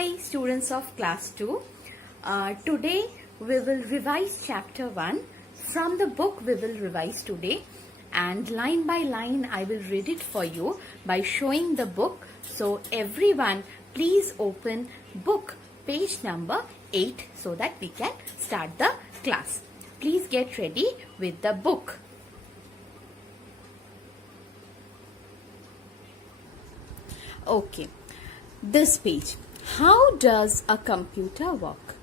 Hi students of class 2. Today we will revise chapter 1 from the book. We will revise today, and line by line I will read it for you by showing the book. So everyone please open book page number 8 so that we can start the class. Please get ready with the book. Okay, this page. How does a computer work?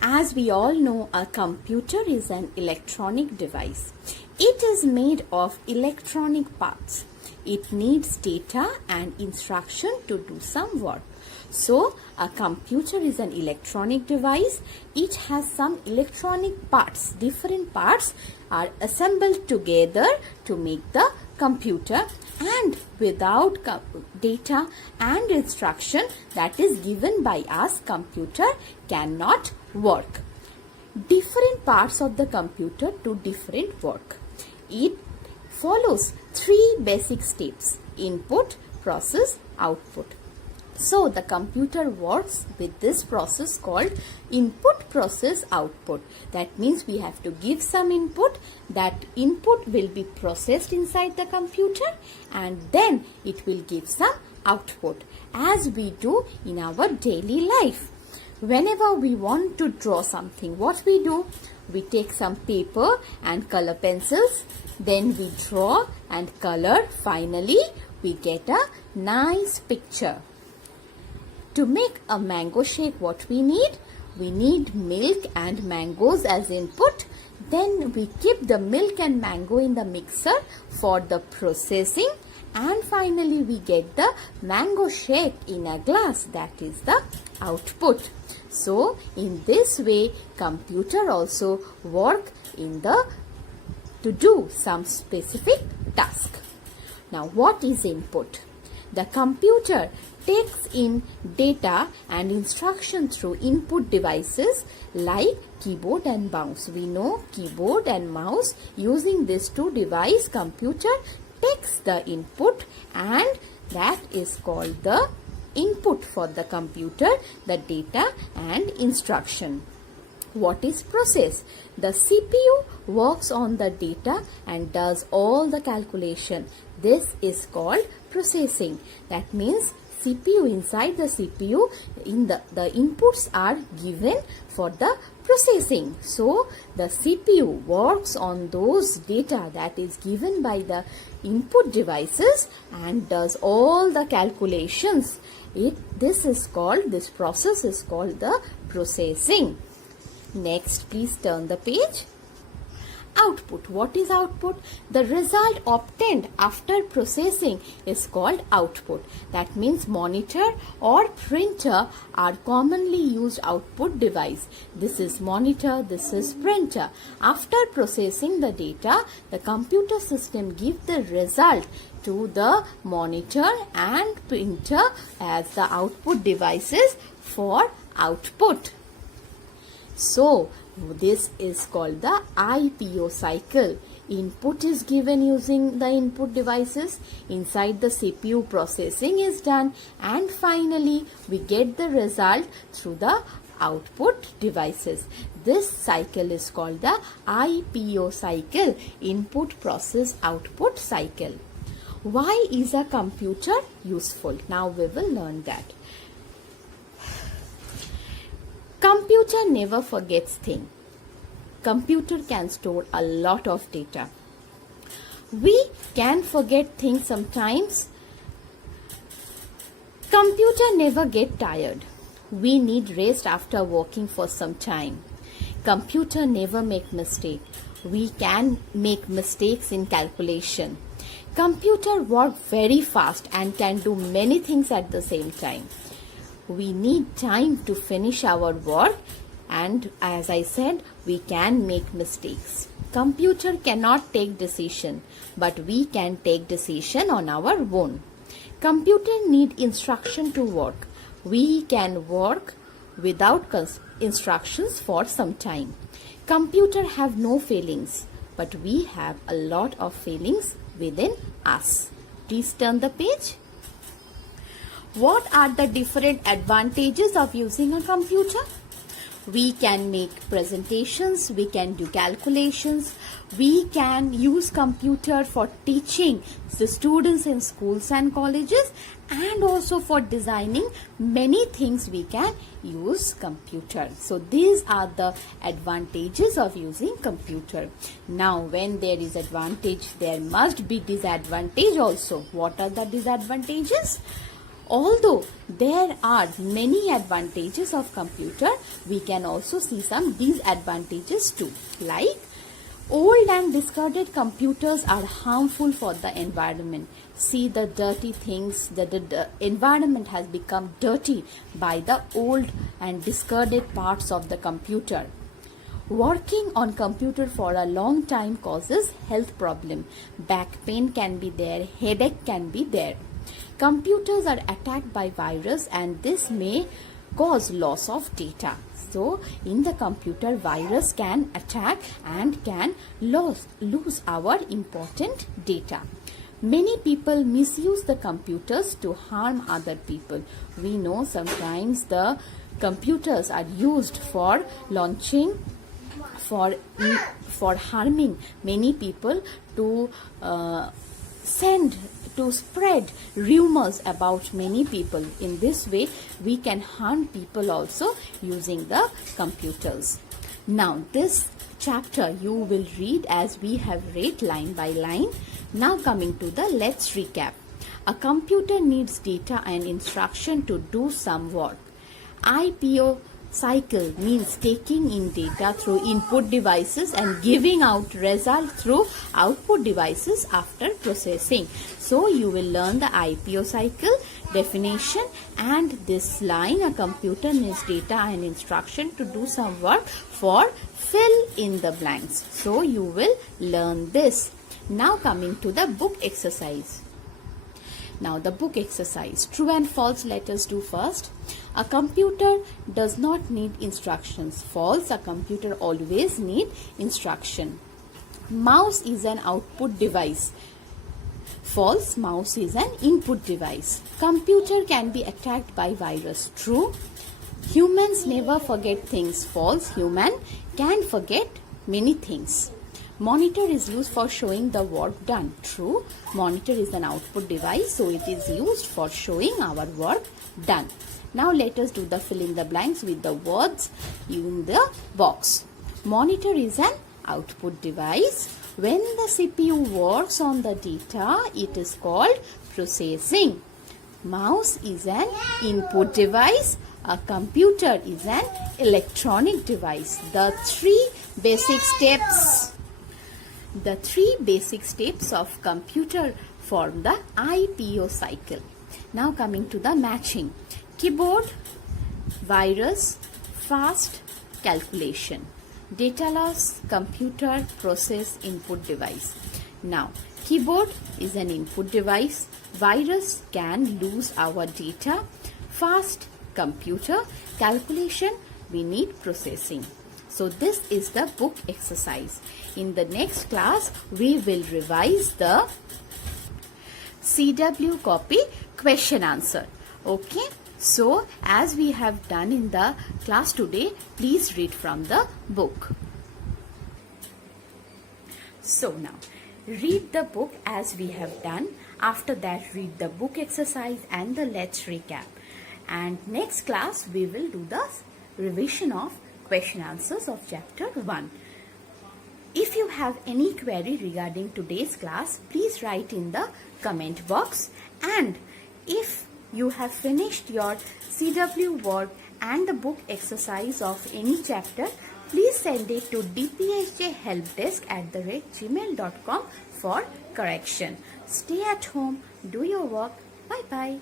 As we all know, a computer is an electronic device. It is made of electronic parts. It needs data and instruction to do some work. So, a computer is an electronic device. It has some electronic parts. Different parts are assembled together to make the computer, and without data and instruction that is given by us, computer cannot work. Different parts of the computer do different work. It follows 3 basic steps: input, process, output. So the computer works with this process called input, process, output. That means we have to give some input. That input will be processed inside the computer, and then it will give some output, as we do in our daily life. Whenever we want to draw something, what we do? We take some paper and color pencils. Then we draw and color. Finally, we get a nice picture. To make a mango shake, what we need? We need milk and mangoes as input. Then we keep the milk and mango in the mixer for the processing. And finally we get the mango shake in a glass. That is the output. So in this way, computer also work to do some specific task. Now what is input? The computer takes in data and instruction through input devices like keyboard and mouse. We know keyboard and mouse. Using these 2 devices, computer takes the input, and that is called the input for the computer, the data and instruction. What is process? The CPU works on the data and does all the calculation. This is called processing. That means CPU, inside the CPU, the inputs are given for the processing. So the CPU works on those data that is given by the input devices and does all the calculations. This process is called the processing. Next, please turn the page. Output. What is output? The result obtained after processing is called output. That means monitor or printer are commonly used output device. This is monitor, this is printer. After processing the data, the computer system gives the result to the monitor and printer as the output devices for output. So, this is called the IPO cycle. Input is given using the input devices. Inside the CPU, processing is done, and finally we get the result through the output devices. This cycle is called the IPO cycle, input, process, output cycle. Why is a computer useful? Now we will learn that. Computer never forgets things. Computer can store a lot of data. We can forget things sometimes. Computer never get tired. We need rest after working for some time. Computer never make mistake. We can make mistakes in calculation. Computer work very fast and can do many things at the same time. We need time to finish our work, and as I said, we can make mistakes. Computer cannot take decision, but we can take decision on our own. Computer need instruction to work. We can work without instructions for some time. Computer have no feelings, but we have a lot of feelings within us. Please turn the page. What are the different advantages of using a computer? We can make presentations, we can do calculations, we can use computer for teaching the students in schools and colleges, and also for designing many things we can use computer. So these are the advantages of using computer. Now when there is advantage, there must be disadvantage also. What are the disadvantages? Although there are many advantages of computer, we can also see some disadvantages too. Like old and discarded computers are harmful for the environment. See the dirty things, the environment has become dirty by the old and discarded parts of the computer. Working on computer for a long time causes health problem. Back pain can be there, headache can be there. Computers are attacked by virus and this may cause loss of data. So in the computer, virus can attack and can lose our important data. Many people misuse the computers to harm other people. We know sometimes the computers are used for launching, for harming many people, to spread rumors about many people. In this way, we can harm people also using the computers. Now, this chapter you will read as we have read line by line. Now coming to the let's recap. A computer needs data and instruction to do some work. IPO cycle means taking in data through input devices and giving out result through output devices after processing. So you will learn the IPO cycle definition and this line, a computer needs data and instruction to do some work, for fill in the blanks. So you will learn this. Now coming to the book exercise. Now the book exercise. True and false, let us do first. A computer does not need instructions. False, a computer always need instruction. Mouse is an output device. False, mouse is an input device. Computer can be attacked by virus. True. Humans never forget things. False, human can forget many things. Monitor is used for showing the work done. True. Monitor is an output device, so it is used for showing our work done. Now let us do the fill in the blanks with the words in the box. Monitor is an output device. When the CPU works on the data, it is called processing. Mouse is an input device. A computer is an electronic device. The three basic steps of computer form the IPO cycle. Now coming to the matching. Keyboard, virus, fast calculation. Data loss, computer, process, input device. Now, keyboard is an input device. Virus can lose our data. Fast computer, calculation, we need processing. So this is the book exercise. In the next class, we will revise the CW copy question answer. Okay. So as we have done in the class today, please read from the book. So now, read the book as we have done. After that, read the book exercise and the let's recap. And next class, we will do the revision of question answers of chapter 1. If you have any query regarding today's class, please write in the comment box. And if you have finished your CW work and the book exercise of any chapter, please send it to dpsjhelpdesk@gmail.com for correction. Stay at home, do your work. Bye-bye.